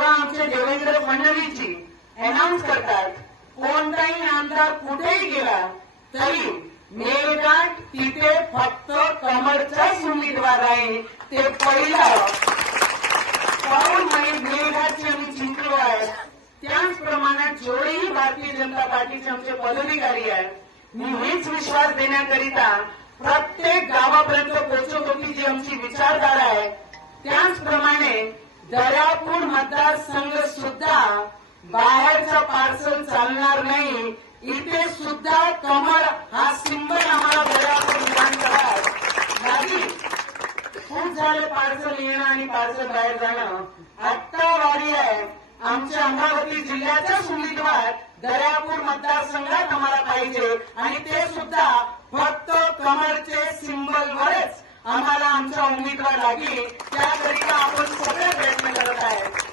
जेव्हा आमचे देवेंद्र फडणवीसजी अनाऊन्स करतात, कोणताही आमदार कुठेही गेला तरी मेळघाट तिथे फक्त कमळचाच उमेदवार आहे, ते पहिलं पाऊल मेळघाटचे आम्ही जिंकलो आहे. त्याचप्रमाणे जेवढेही भारतीय जनता पार्टीचे आमचे पदाधिकारी आहेत, मी हेच विश्वास देण्याकरिता प्रत्येक गावापर्यंत पोहोचत होती जी आमची विचारधारा आहे. त्याचप्रमाणे दर्यापूर मतदारसंघ सुद्धा बाहेरचा पार्सल चालणार नाही, इथे सुद्धा कमळ हा सिंबल आम्हाला दर्यापूर विधानसभा लागली. खूप झालं पार्सल येणं आणि पार्सल बाहेर जाणं. आत्ता वारी आहे आमच्या अमरावती जिल्ह्याचाच उमेदवार दर्यापूर मतदारसंघात आम्हाला पाहिजे आणि ते सुद्धा फक्त कमळचे सिंबलवरच आम्हाला आमचा उमेदवार लागेल. त्याकरिता आपण सगळे प्रयत्न करत आहे.